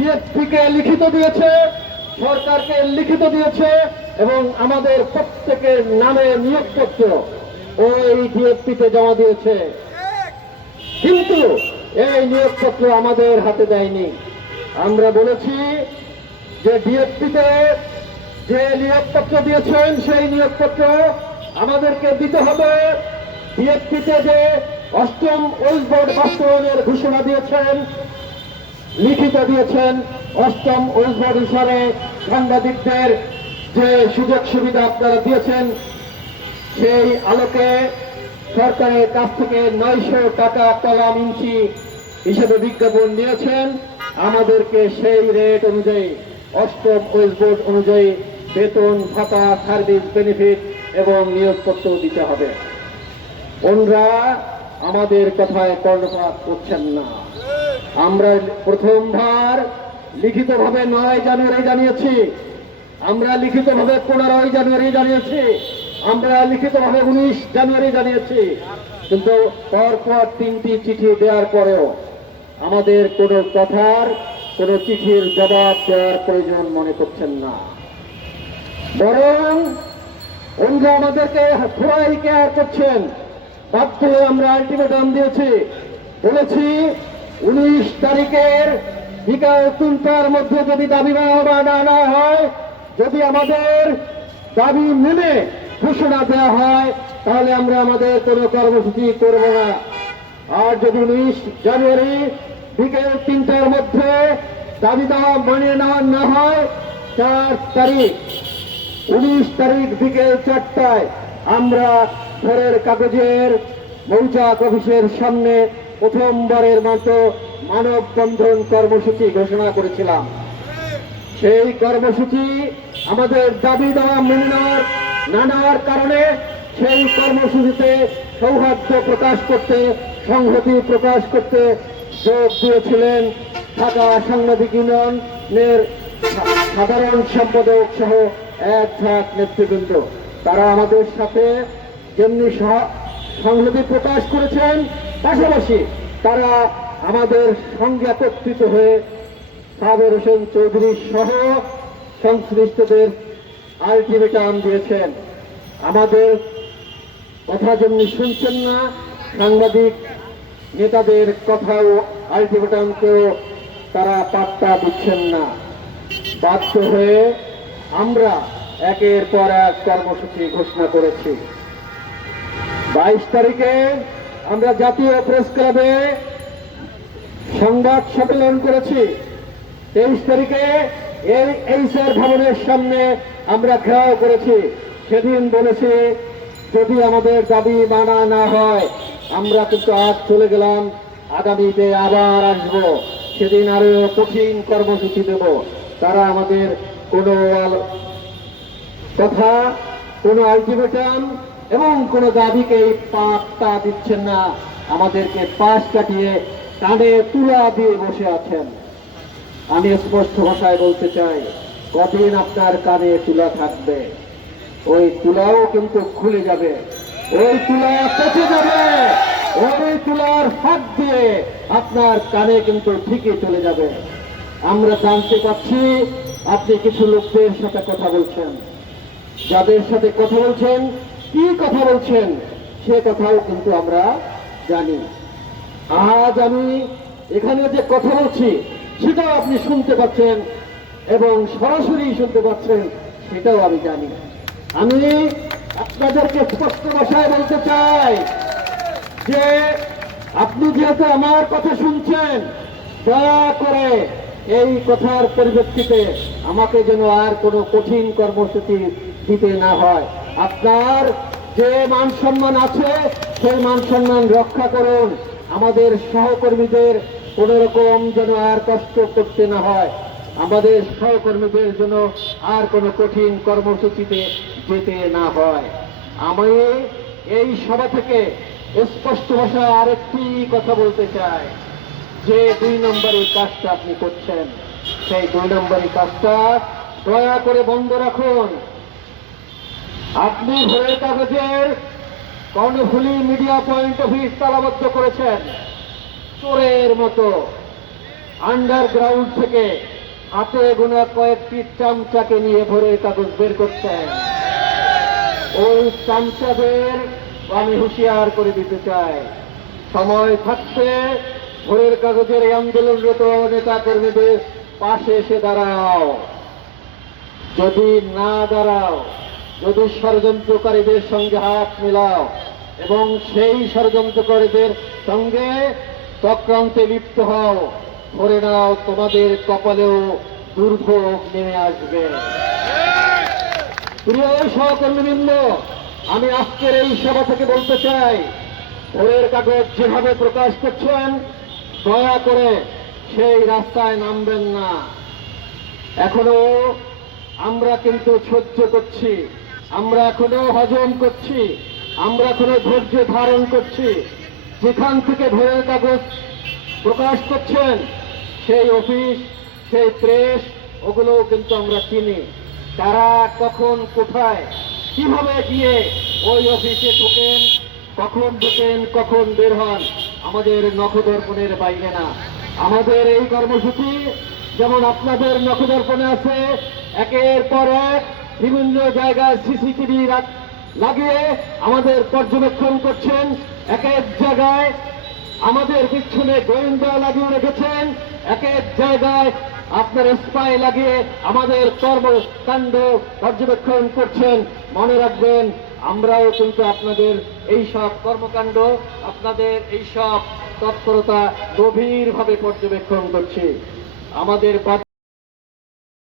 ডিএসপিকে লিখিত দিয়েছে, সরকারকে লিখিত দিয়েছে এবং আমাদের প্রত্যেকের নামে নিয়োগপত্র ওই ডিএসপিতে জমা দিয়েছে। কিন্তু এই নিয়োগপত্র আমাদের হাতে দেয়নি। আমরা বলেছি যে ডিএসপিতে যে নিয়োগপত্র দিয়েছেন সেই নিয়োগপত্র আমাদেরকে দিতে হবে। ডিএসপিতে যে অষ্টম ওয়েলবোর্ড বাস্তবায়নের ঘোষণা দিয়েছেন, লিখিত দিয়েছেন, অষ্টম ওয়েলবোর্ড হিসাবে সাংবাদিকদের যে সুযোগ সুবিধা আপনারা দিয়েছেন, সেই আলোকে সরকারের কাছ থেকে 900 টাকা কলাম ইঞ্চি হিসেবে বিজ্ঞাপন নিয়েছেন। আমাদেরকে সেই রেট অনুযায়ী, অষ্টম ওয়েলবোর্ড অনুযায়ী বেতন ভাতা, সার্ভিস বেনিফিট এবং নিয়োগপত্র দিতে হবে। ওনরা আমাদের কথায় কর্ণপাত করছেন না। আমরা প্রথমবার লিখিতভাবে 9 জানুয়ারি জানিয়েছি, আমরা লিখিতভাবে 15 জানুয়ারি জানিয়েছি, আমরা লিখিতভাবে 19 জানুয়ারি জানিয়েছি। কিন্তু পরপর 3টি চিঠি দেওয়ার পরেও আমাদের কোনো কথার, কোনো চিঠির জবাব দেওয়ার প্রয়োজন মনে করছেন না। বরং ওনরা আমাদেরকে পুরাই কেয়ার করছেন। বাধ্য হয়ে আমরা আলটিমেটাম দিয়েছি, বলেছি 19 তারিখের বিকাল 3টার মধ্যে যদি দাবি না হয়, যদি আমাদের দাবি মেনে ঘোষণা দেওয়া হয়, তাহলে আমরা আমাদের কোনো কর্মসূচি করব না। আর যদি 19 জানুয়ারি বিকেল 3টার মধ্যে দাবি দেওয়া মানে না হয়, 4 তারিখ 19 তারিখ বিকেল 4টায় আমরা ভোরের কাগজের মৌচাক অফিসের সামনে প্রথমবারের মতো মানববন্ধন কর্মসূচি ঘোষণা করেছিলাম। সেই কর্মসূচি আমাদের দাবি দেওয়া মেনে না নেওয়ার কারণে সেই কর্মসূচিতে সৌহার্দ্য প্রকাশ করতে, সংহতি প্রকাশ করতে যোগ দিয়েছিলেন ঢাকা সাংবাদিক ইউনিয়নের সাধারণ সম্পাদক সহ এক ঝাঁক নেতৃবৃন্দ। তারা আমাদের সাথে যেমনি সংহতি প্রকাশ করেছেন, পাশাপাশি তারা আমাদের সঙ্গে একত্রিত হয়ে সাবের হোসেন চৌধুরী সহ সংশ্লিষ্টদের আলটিমেটাম দিয়েছেন। আমাদের কথা যেমনি শুনছেন না, সাংবাদিক নেতাদের কথাও, আলটিমেটামকেও তারা পাত্তা দিচ্ছেন না। বাধ্য হয়ে আমরা একের পর এক কর্মসূচি ঘোষণা করেছি। 22 তারিখে আমরা জাতীয় প্রেস ক্লাবে সংবাদ সম্মেলন করেছি। 23 তারিখে এইচআর ভবনের সামনে আমরা ঘেরাও করেছি। সেদিন বলেছি যদি আমাদের দাবি মানা না হয়, আমরা কিন্তু আজ চলে গেলাম, আগামীতে আবার আসব, সেদিন আরো কঠিন কর্মসূচি দেব। তারা আমাদের কোনো কথা, কোনো আলটিমেটাম এবং কোনো দাবিকে পাত্তা দিচ্ছেন না, আমাদেরকে পাশ কাটিয়ে কানে তুলা দিয়ে বসে আছেন। আমি স্পষ্ট ভাষায় বলতে চাই, কদিন আপনার কানে তুলা থাকবে, ওই তুলাও কিন্তু খুলে যাবে, ওই তুলা পচে যাবে, ওই তুলার ফাঁক দিয়ে আপনার কানে কিন্তু ঠিকই চলে যাবে। আমরা জানতে পারছি আপনি কিছু লোকদের সাথে কথা বলছেন, যাদের সাথে কথা বলছেন, কি কথা বলছেন সে কথাও কিন্তু আমরা জানি। আজ আমি এখানে যে কথা বলছি সেটাও আপনি শুনতে পাচ্ছেন এবং সরাসরি শুনতে পাচ্ছেন, সেটাও আমি জানি। আমি আপনাদেরকে স্পষ্ট ভাষায় বলতে চাই যে আপনি যেহেতু আমার কথা শুনছেন, দয়া করে এই কথার পরিপ্রেক্ষিতে আমাকে যেন আর কোনো কঠিন কর্মসূচি দিতে না হয়। আপনার যে মান সম্মান আছে সেই মান সম্মান রক্ষা করুন। আমাদের সহকর্মীদের কোন রকম যেন আর কষ্ট করতে না হয়, আমাদের সহকর্মীদের জন্য আর কোনো কঠিন কর্মসূচিতে যেতে না হয়। আমি এই সভা থেকে স্পষ্ট ভাষায় আরেকটি কথা বলতে চাই যে 2 নম্বরের কাজটা আপনি করছেন, সেই 2 নম্বরের কাজটা দয়া করে বন্ধ রাখুন। আপনি ভোরের কাগজের কর্ণফুলী মিডিয়া পয়েন্ট অফিস তালাবদ্ধ করেছেন চোরের মতো। আন্ডারগ্রাউন্ড থেকে হাতে গোনা কয়েকটি চামচাকে নিয়ে ভোরের কাগজ বের করছেন। ওই চামচাদের আমি হুঁশিয়ার করে দিতে চাই, সময় থাকতে ভোরের কাগজের এই আন্দোলনরত নেতা কর্মীদের পাশে এসে দাঁড়াও। যদি না দাঁড়াও, যদি ষড়যন্ত্রকারীদের সঙ্গে হাত মিলাও এবং সেই ষড়যন্ত্রকারীদের সঙ্গে চক্রান্তে লিপ্ত হও, ধরে নাও তোমাদের কপালেও দুর্ভোগ নেমে আসবে। প্রিয় সহকর্মীবৃন্দ, আমি আজকের এই সভা থেকে বলতে চাই, ভোরের কাগজ যেভাবে প্রকাশ করছেন, দয়া করে সেই রাস্তায় নামবেন না। এখনো আমরা কিন্তু সহ্য করছি, আমরা এখনো হজম করছি, আমরা এখনো ধৈর্য ধারণ করছি। যেখান থেকে ভোরের কাগজ প্রকাশ করছেন সেই অফিস, সেই প্রেস, ওগুলো কিন্তু আমরা চিনি। তারা কখন, কোথায়, কিভাবে গিয়ে ওই অফিসে ঢোকেন, কখন বের হন, আমাদের নখদর্পণের বাইরে না। আমাদের এই কর্মসূচি যেমন আপনাদের নখদর্পণে আছে, একের পর এক বিভিন্ন জায়গায় সিসিটিভি লাগিয়ে আমাদের পর্যবেক্ষণ করছেন। এক এক জায়গায় আমাদের পিছনে গোয়েন্দা লাগিয়ে রেখেছেন, এক এক জায়গায় আপনার স্পাই লাগিয়ে আমাদের কর্মকাণ্ড পর্যবেক্ষণ করছেন। মনে রাখবেন, আমরাও কিন্তু আপনাদের এই সব কর্মকাণ্ড, আপনাদের এই সব তৎপরতা গভীরভাবে পর্যবেক্ষণ করছি। আমাদের